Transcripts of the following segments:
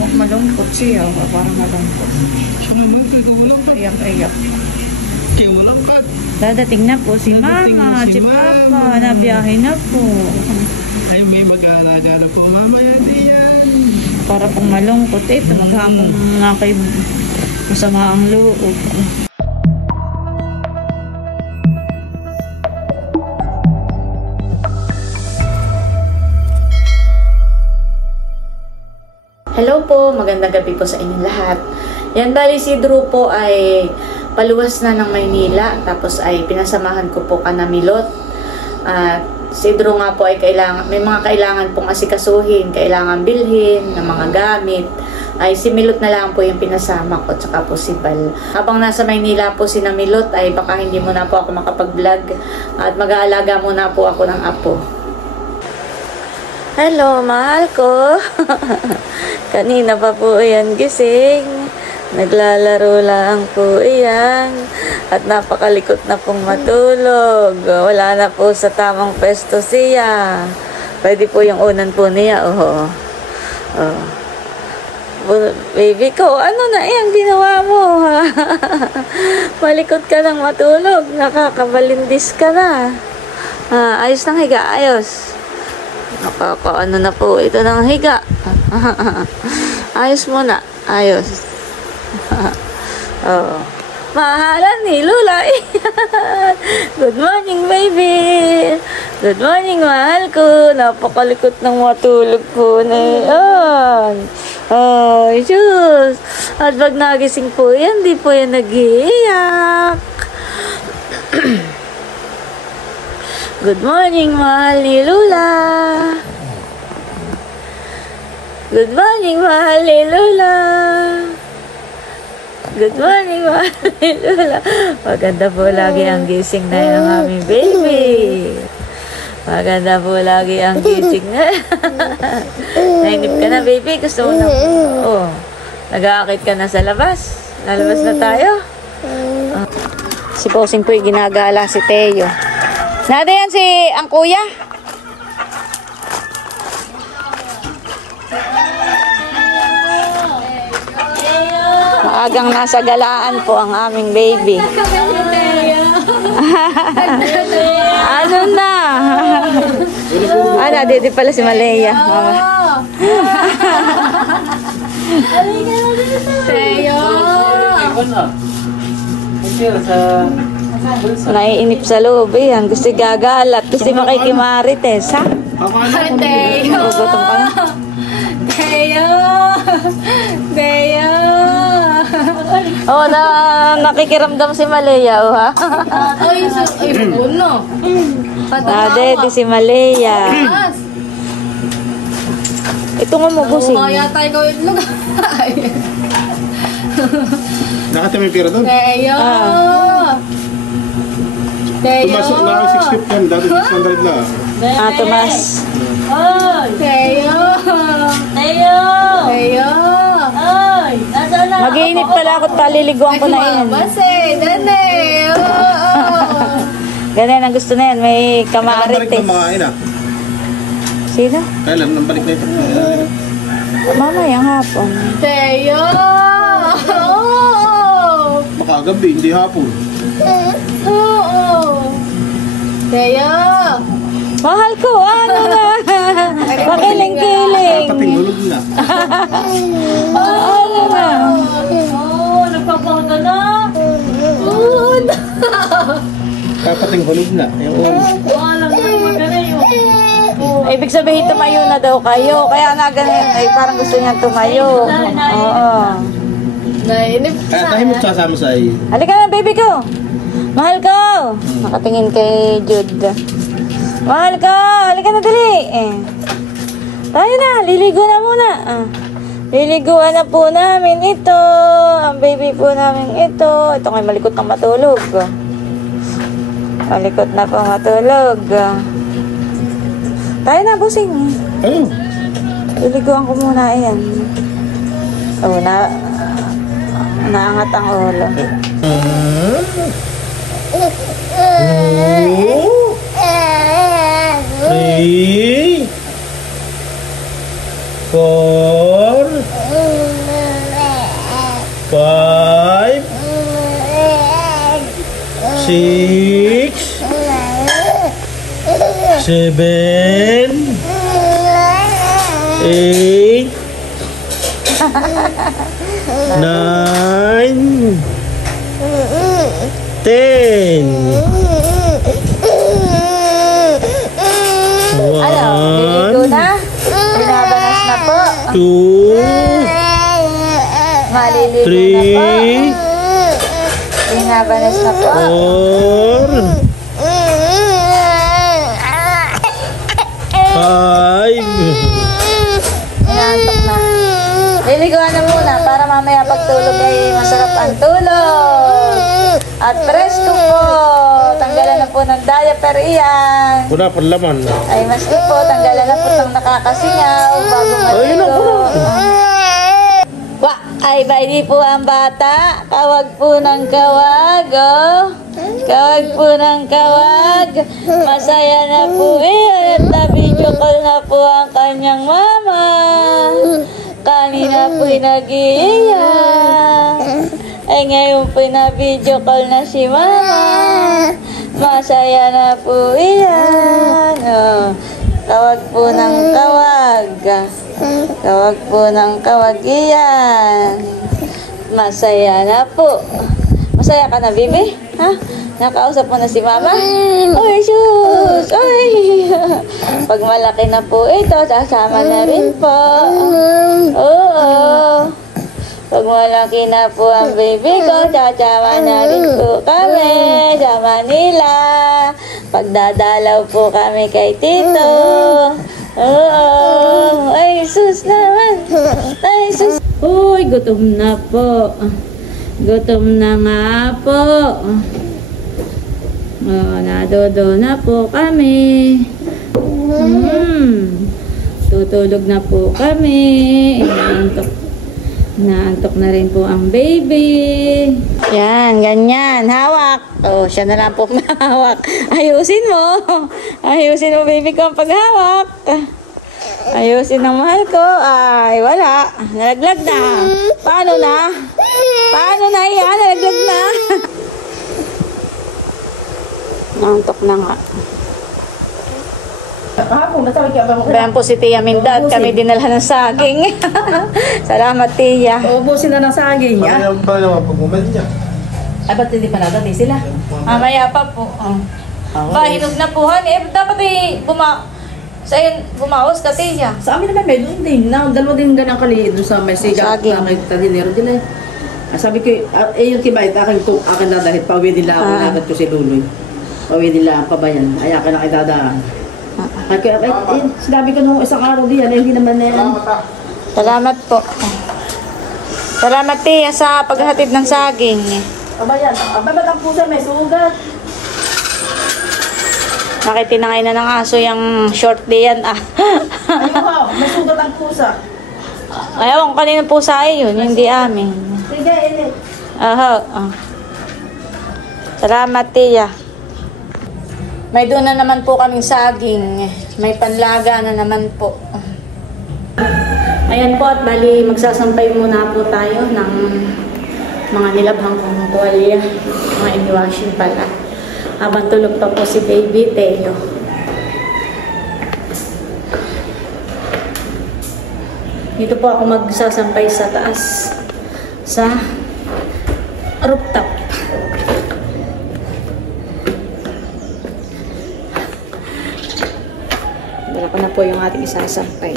Malungkot siya. Parang malungkot. Siya naman, kaya walang ka. Iyak-iyak. Kaya walang ka. Dadating na po si Mama, si Papa. Nabiyahe na po. Ay, may mag-aalaga na po mamaya diyan. Para pong malungkot. Ito, maghapong nga kayo masama ang loob. Hello po, magandang gabi po sa inyong lahat. Yan, bali si Drew po ay paluwas na ng Maynila, tapos ay pinasamahan ko po kana Milot. At si Drew nga po ay may mga kailangan pong asikasuhin, kailangan bilhin ng mga gamit. Ay si Milot na lang po yung pinasama ko, tsaka po si Bal. Habang nasa Maynila po si Milot, ay baka hindi muna po ako makapag-vlog at mag-aalaga muna po ako ng apo. Hello, mahal ko. Kanina pa po yan gising. Naglalaro lang po iyan. At napakalikot na pong matulog. Wala na po sa tamang pwesto siya. Pwede po yung unan po niya. Oh. Baby ko, ano na yan ginawa mo? Malikot ka ng matulog. Nakakabalindis ka na. Ayos ng higa, ayos. Nakakaano na po ito ng higa. Ayos muna. Ayos. Oh. Mahalan ni Lula. Good morning, baby. Good morning, mahal ko. Napakalikot ng matulog po na yan. Ay, Diyos. At pag nagising po yan, di po yan nag-iiyak. Good morning, mahal ni Lula. Good morning, mahal ni Lula. Good morning, mahal ni Lula. Maganda po lagi ang gising na yung aming baby. Maganda po lagi ang gising na. Nainip ka na, baby. Gusto mo na. Oh, nag-aakit ka na sa labas. Lalabas na tayo. Si Posing po yung ginagala si Teo. Nada yan si ang kuya. Maagang nasa galaan po ang aming baby. Ano na? Dito pala si Malaya. Naiinip sa loob eh. Gusto gagalat. Gusto makikimarites, ha? Teo! Gugutom ka na? Teo! Oo, nakikiramdam si Malaya, oh, ha? Ay, puno. Nade, di si Malaya. Ito nga mo, busing. Kaya tayo ko itlog. Nakata may pira doon? Teo! Teo! Tumasok na ako 650 yan. Dati 600 lang. Tomas. Teo! Teo! Teo! Mag-iinit pala ako at paliliguan ko na yan. Dane! Ganyan ang gusto na yan. May Balik kamarites. ng mga ina. Sino? Kailan? Nang balik na ito. Mamayang hapon. Teo! Makagabi, hindi hapon. Teo! Mahal ko, ano na? Makiling-kiling. Kapating hulog na. Ano na? Nagpapahuta na! Kapating hulog na. Yung ulo. Walang magaling yun. Ibig sabihin, tumayo na daw kayo. Kaya nga ganun, ay parang gusto niya tumayo. Oo. Nainip Kaya tayo mo sasama sa iyo. Halika na, baby ko. Mahal ko. Nakatingin kay Jude. Mahal ko. Halika na, dali. Tayo na. Liligo na muna. Liliguan na po namin ito. Ang baby po namin ito. Ito ngay malikot na matulog. Malikot na po matulog. Tayo na, busing. Ayun. Liliguan ko muna. Ayan. Naangat ang ulo. Three, four, 5, 6, 7, 8, 9, 10. Ano? Diligo na? Binabanas na po? 2, Maliligo 3, na po? Binabanas na po? 4, 5, Inaantok na. Liliguan na muna para mamaya pagtulog ay masarap ang tulog. At presko po. Tanggalan na po ng diaper iyan. wala pa laman. Ay maski po, tanggalan na po ng nakakasingaw bago Ayun na po. maligo. Wa, ay baby po ang bata. Kawag po ng kawag, oh. Kawag po ng kawag. Masaya na po at na-video call na po ang kanyang mama. Kanina po nag-iiyak. Ay ngayon po na-video call na si mama. Masaya na po iyan. Oh. Kawag po ng kawag. Kawag po ng kawag iyan. Masaya na po. Masaya ka na, baby? Ha? Nakausap mo na si mama? Oy, sus! Oy! Pag malaki na po ito, sasama na rin po. Oo. Pag malaki na po ang baby ko, sasama na rin po kami sa Manila. Pagdadalaw po kami kay Tito. Oo. Ay, sus naman. Ay, sus. Uy, gutom na po. Gutom na nga po. Nadodo na po kami. Tutulog na po kami. Naantok na rin po ang baby. Yan, ganyan. Hawak. Oh, siya na lang po mahawak. Ayusin mo. Ayusin mo, baby ko, ang paghawak. Ayusin ng mahal ko. Ay, wala. Nalaglag na. Paano na? Paano na yan? Nalaglag na. Naantok na nga. Bayan po si Tia Minda at kami dinalhan ng saging. Salamat, Tia. Ubusin na ng saging niya. Ano ba naman pag-umal niya? Ay, ba't hindi pa natatay sila? Mamaya pa po. Ba, hinog na po, honey. Dapat bumawas ka, Tia. Sa amin naman, may doon din. Dalawa din ganang kaliit doon sa may siga. Saging. Sa may talinero din eh. Sabi ko, yung kibait, akin dadahit. Pauwi nila ako, inakit ko si Luloy. Pauwi nila, pabayan. Ay, akin na kitadaan. Sinabi ko nung isang araw diyan, hindi naman na yan. Salamat po. Salamat, Tia, sa paghatid ng saging. Pabayan, ba't ang pusa may sugat? Nakitinangay na ng aso yung short diyan. Ayun, may sugat ang pusa. Ayaw, kanina pusa ay yun, hindi amin. Sige, ini. Salamat, Tia. May doon na naman po kaming saging. May panlaga na naman po. Ayan po at bali magsasampay muna po tayo ng mga nilabhang kong tuwalya. Mga iniwashing pala. Habang tulog pa po si Baby Teo. Dito po ako magsasampay sa taas. Sa rooftop. Dala ko na po yung ating isasampay.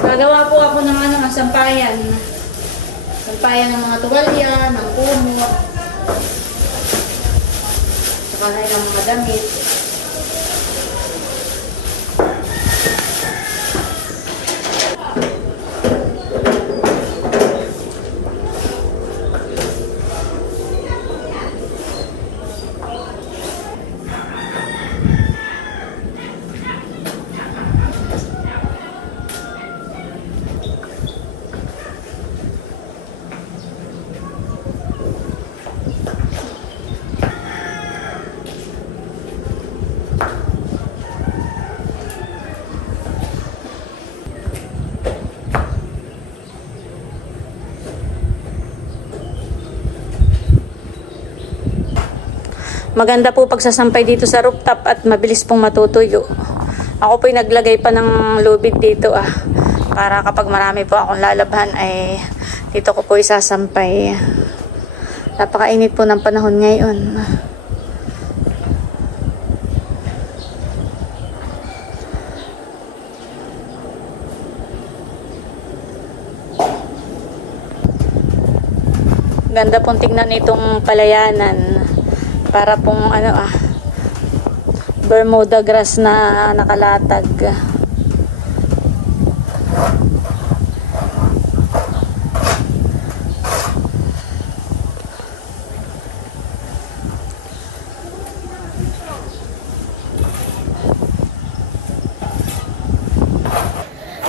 Gagawa po ako ng sampayan. Sampayan ng mga tuwalya, ng kumot. Saka na ng mga damit. Maganda po pagsasampay dito sa rooftop at mabilis pong matutuyo. Ako po'y naglagay pa ng lubid dito para kapag marami po akong lalabhan ay dito ko po isasampay. Napakainit po ng panahon ngayon. Ganda pong tignan itong palayanan. Para pong Bermuda grass na nakalatag.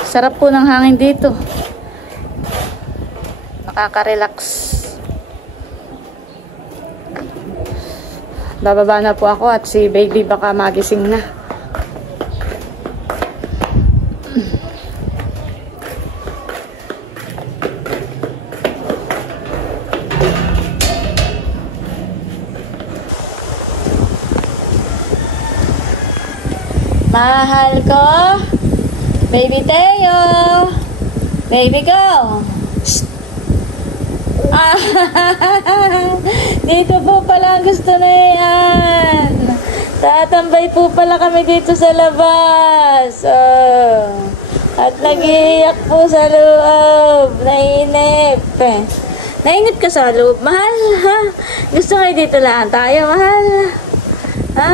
Sarap po ng hangin dito. Nakaka-relax. Bababa na po ako at si baby baka magising na. Mahal ko, baby Teo, baby go. Dito po pala ang gusto na yan. Tatambay po pala kami dito sa labas. At nag-iiyak po sa loob. Nainip. Nainip ka sa loob, mahal? Ha? Gusto kayo dito lang tayo, mahal? Ha?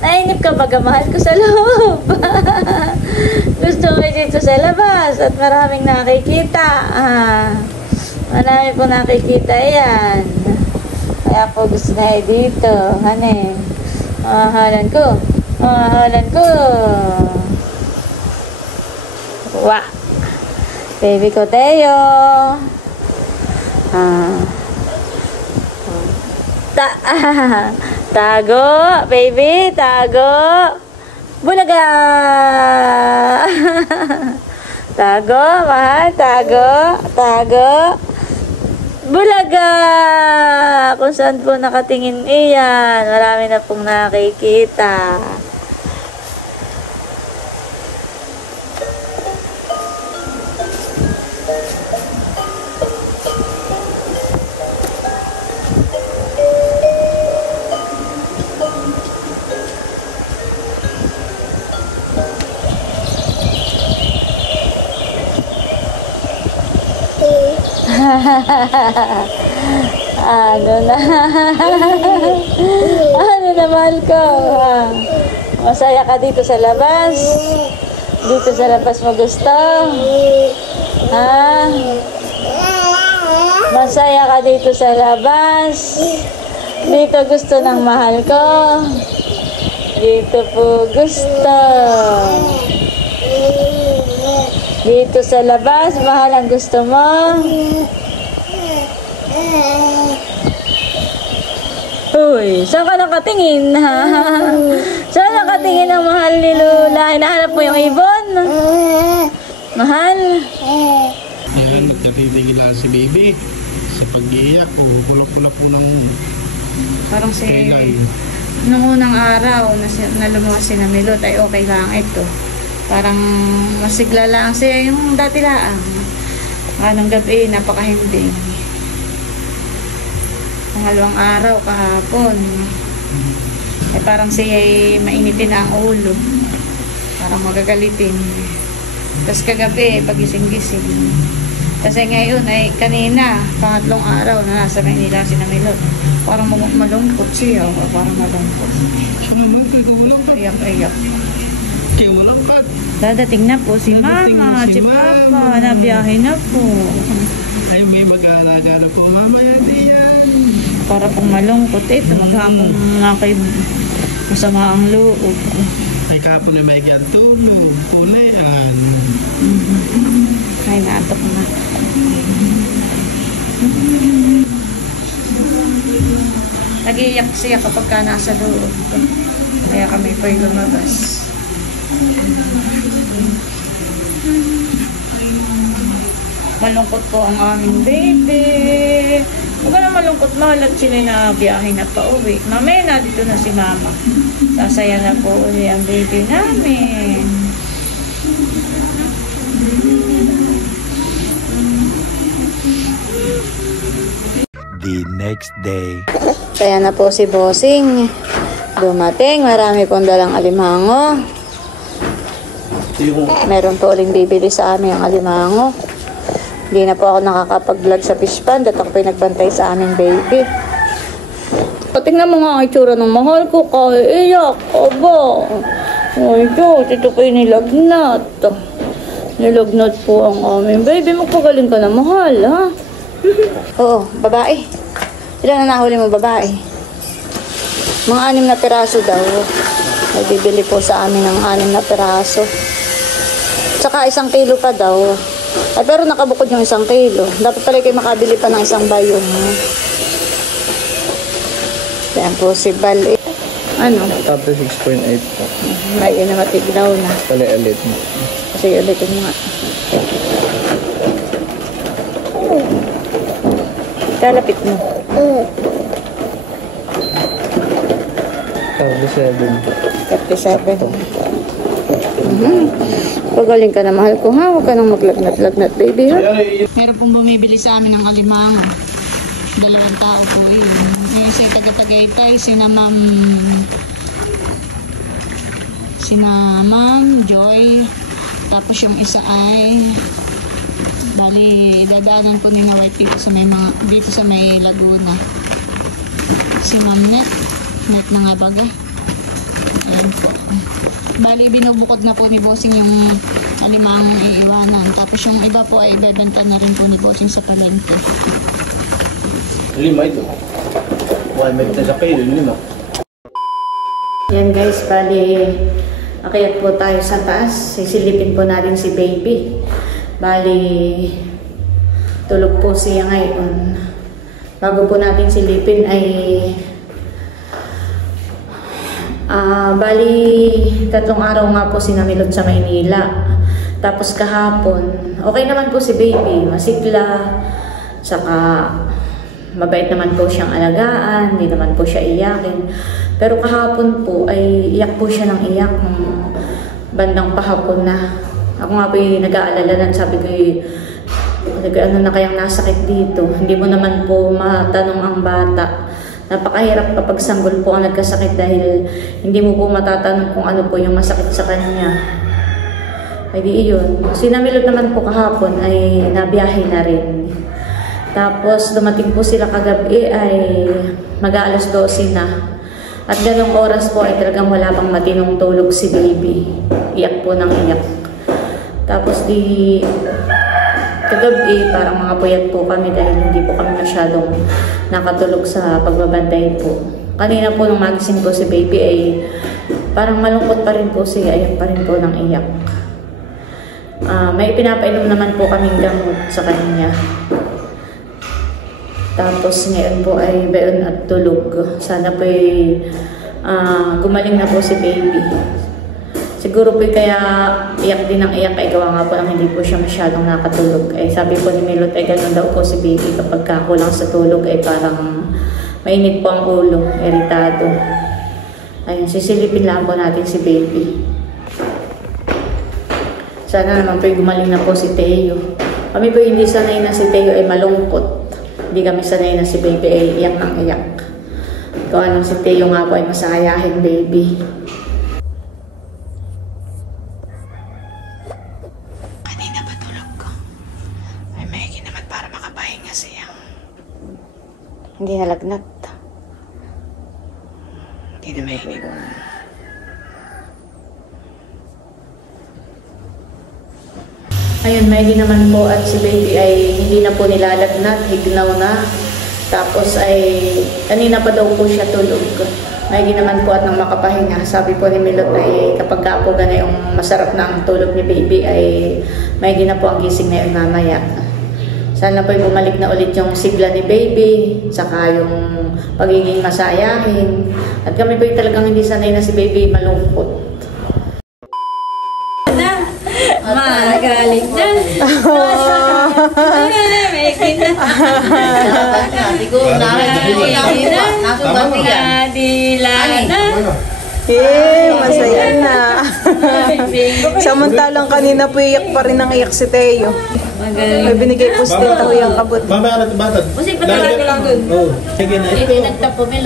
Nainip ka baga, mahal ko sa loob? Gusto kayo dito sa labas at maraming nakikita. Marami po nakikita yan. Kaya po gusto na dito. Hane. Mahalan ko. Mahalan ko. Wah. Baby ko, Teo. Tago. Baby, tago. Bulaga. Tago, mahal. Tago. Tago. Bulaga! Kung saan po nakatingin iyan. Marami na pong nakikita. Ano na? Ano na, mahal ko? Masaya ka dito sa labas? Dito sa labas mo gusto? Ha? Masaya ka dito sa labas? Dito gusto ng mahal ko? Dito po gusto. Dito sa labas, mahal ang gusto mo? Uy, saan ka nakatingin? Saan nakatingin ang mahal ni Lola? Hinahanap mo yung ibon? Mahal? Yan, nagtitingin lang si baby sa pag-iiyak o kulak-kulak mo ng Parang si... kailan. Nung unang araw na lumuwas si Namilot ay okay lang ito. Parang masigla lang siya yung dati lang. Anong gabi, napakahimbing. Pangalawang araw kahapon. Eh parang siya ay mainitin na ang ulo. Parang magagalitin. Tapos kagabi, pagising-gising. Kasi ngayon ay kanina, pangatlong araw na nasa Maynila si Namilot. Parang malungkot siya. Parang malungkot. Siya naman, kagawalang ka. Iyak-iyak. Kaya walang ka. Dadating na po si Mama, si Papa, nabiyahe na po. Ay, may mag-aalaga na po mamaya diyan. Para pong malungkot ito, maghapong nga kayo masama ang loob. Ay, kapon na may gantulog. Punayan. Ay, natok na. Nag-iiyak siya kapag ka nasa loob. Kaya kami po'y lumabas. Malungkot po ang aming baby. Huwag ka na malungkot, mahal at sila na biyahe na pa uwi. Mamaya na dito na si mama. Sasaya na po uli ang baby namin. The next day. Kaya na po si Bossing. Dumating, marami pong dalang alimango. Meron po uling bibili sa amin ang alimango. Hindi na po ako nakakapag-vlog sa fish pond at ako po nagbantay sa aming baby. Tingnan mo nga ang itsura ng mahal ko. Kaiiyak. Aba. Ay, Diyos. Ito po yung nilagnat. Nilagnat po ang aming baby. Magpagaling ka na, mahal, ha? Oo, babae. Ilan na nahuli mo, babae? Mga 6 na piraso daw. Ay, bibili po sa amin ng 6 na piraso. Tsaka 1 kilo pa daw. Ay, pero nakabukod yung 1 kilo. Dapat pala kayo makabili pa ng 1 bayong. Yan po si Bal. Ano? Tapos 6.8 po. May na matiglaw na. Pala ulit mo. Kasi ulitin mo nga. Kalapit mo. 37. 37. Pagaling ka na, mahal ko, ha? Huwag ka nang maglagnat-lagnat, baby, ha? Meron pong bumibili sa amin ng alimango. 2 tao po yun. Ngayon siya taga-Tagaytay, sina Ma'am Joy. Tapos yung isa ay bali dadaanan po ni na White dito sa may Laguna. Si Ma'am Net na nga baga. Ayan po. Bali binubukod na po ni Bossing yung alimangong iiwanan. Tapos yung iba po ay ibebenta na rin po ni Bossing sa palengke. 5 ito. 1 minute na sa kayo, 5. Yan guys, bali akyat po tayo sa taas. Sisilipin po natin si baby. Bali tulog po siya ngayon. Bago po natin silipin ay bali 3 araw nga po sinamilot sa Maynila. Tapos kahapon, okay naman po si baby, masigla, saka mabait naman po siyang alagaan, hindi naman po siya iyakin. Pero kahapon po ay iyak po siya ng iyak bandang pahapon na. Ako nga po yung nag-aalala, sabi ko ano na kayang nasakit dito. Hindi mo naman po matanong ang bata. Napakahirap kapag sanggol po ang nagkasakit dahil hindi mo po matatanong kung ano po yung masakit sa kanya. Ay di iyon. Sinamilot naman po kahapon ay nabiyahe na rin. Tapos dumating po sila kagabi ay mag-aalas 12 na. At ganong oras po ay talagang wala pang matinong tulog si baby. Iyak po ng iyak. Tapos di kagabi parang mga puyat po kami dahil hindi po kami masyadong nakatulog sa pagbabantay po. Kanina po nung magising po si baby ay parang malungkot pa rin po siya. Ayan pa rin po ng iyak. May pinapainom naman po kaming gamot sa kanya. Tapos ngayon po ay bayon at tulog. Sana po ay gumaling na po si baby. Siguro po kaya iyak din ang iyak ay gawa nga po lang hindi po siya masyadong nakatulog. Ay sabi po ni Milot ay ganun daw po si baby kapag kulang sa tulog ay parang mainit po ang ulo, iritado. Ayun, sisilipin lang po natin si baby. Sana naman po gumaling na po si Teo. Kami po hindi sanay na si Teo ay malungkot. Hindi kami sanay na si baby ay iyak ng iyak. Kung anong si Teo nga po ay masayahin baby. Kanina pa tulog ko. Ay may naman para makapahinga siya. Hindi nalagnat. Hindi na mahinig. Ayun, may naman po at si baby ay hindi na po nilalagnat, hignaw na. Tapos ay kanina pa daw po siya tulog. May naman po at nang makapahinga. Sabi po ni Milot ay kapag ka po gana yung masarap na ang tulog ni baby ay may na po ang gising na yun mamaya. Sana po ay bumalik na ulit yung sigla ni baby, saka yung pagiging masayahin. At kami po ay talagang hindi sanay na si baby malungkot. Magaling na. Masaya na. Samantalang kanina po iyak pa rin ang iyak si Teo. May binigay po si Tito yung kabut. Mamaya natin batad. Kasi patawag ko lang dun. Oo. Sige na ito. Nagtapo, may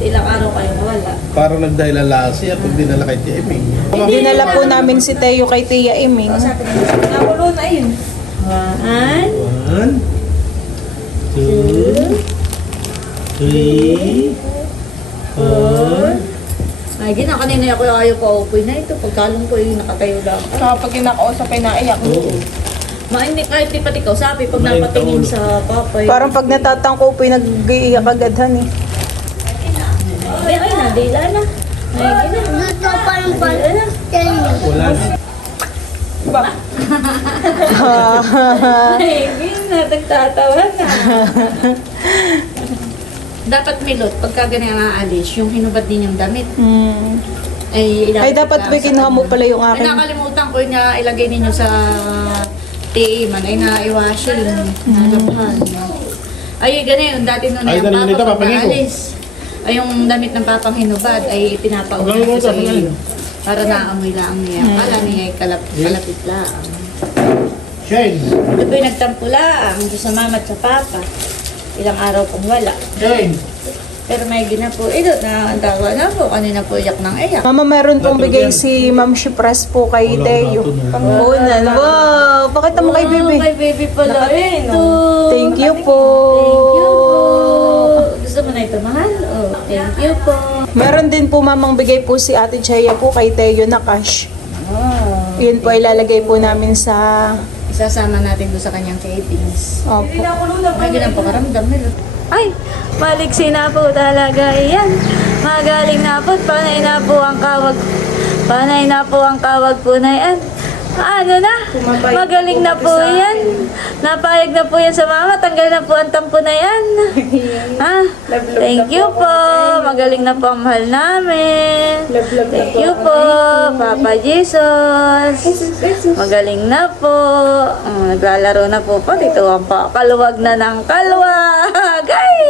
ilang araw kayo nawala. Parang nagdahilan lasi at dinala kay Tia Eming. Dinala po namin si Teo kay Tia Eming. Nakulo na yun. 1, 2, 3, 4. Ay, gina, kanina ako ayaw pa upoy na ito. Pagkalong ko yung nakatayo lang. Kapag kinakausap ay naiyak. Mainit kahit di pati kausapin pag napatingin sa papay. Parang pag natatangko po nag-iiyak agad han eh. Ay, nadila na. Ay, gina. Luto pa ng pala. Wala na. Ay, gina. Nagtatawa na. Dapat milot, pagka ganyan aalis, yung hinubad din yung damit. Ay dapat may kinuha mo pala yung Ay, akin. nakalimutan ko na ilagay ninyo sa man ay na-iwashing, nalabhan. Ay, ganyan, dati nun Ay, yung dali nito, papa papangin ko. pag-aalis. Ay, yung damit ng papang hinubad ay pinapaulan ko sa iyo. Para naamoy lang niya. Kala niya ay kalapit lang. Shane! Ito po'y nagtampo lang sa mama at sa papa. Ilang araw pong wala. Shane! Pero may gina po, na ang tawa na po, kanina po iyak ng iyak. Mama, meron pong bigay si Ma'am Shipres po kay Teo. Pangunan. Wow! Pakita mo kay baby. Kay baby pala ito. Thank you po. Thank you po. Gusto mo na ito, mahal? Oh, thank you po. Meron din po mamang bigay po si Ate Chaya po kay Teo na cash. Oh. Yun po ilalagay po namin sa... Isasama natin doon sa kanyang savings. Opo. May ganang pakaramdam nila. Ay, maliksi na po talaga iyan. Magaling na po, panay na po ang kawag. Panay na po ang kawag po na yan. Ano na? Magaling na po yan. Napayag na po yan sa mama. Tanggal na po ang tampo na yan. Ha? Thank you po. Magaling na po ang mahal namin. Thank you po, Papa Jesus. Magaling na po. Naglalaro na po. Pati ito ang kaluwag na ng kaluwag. Ay!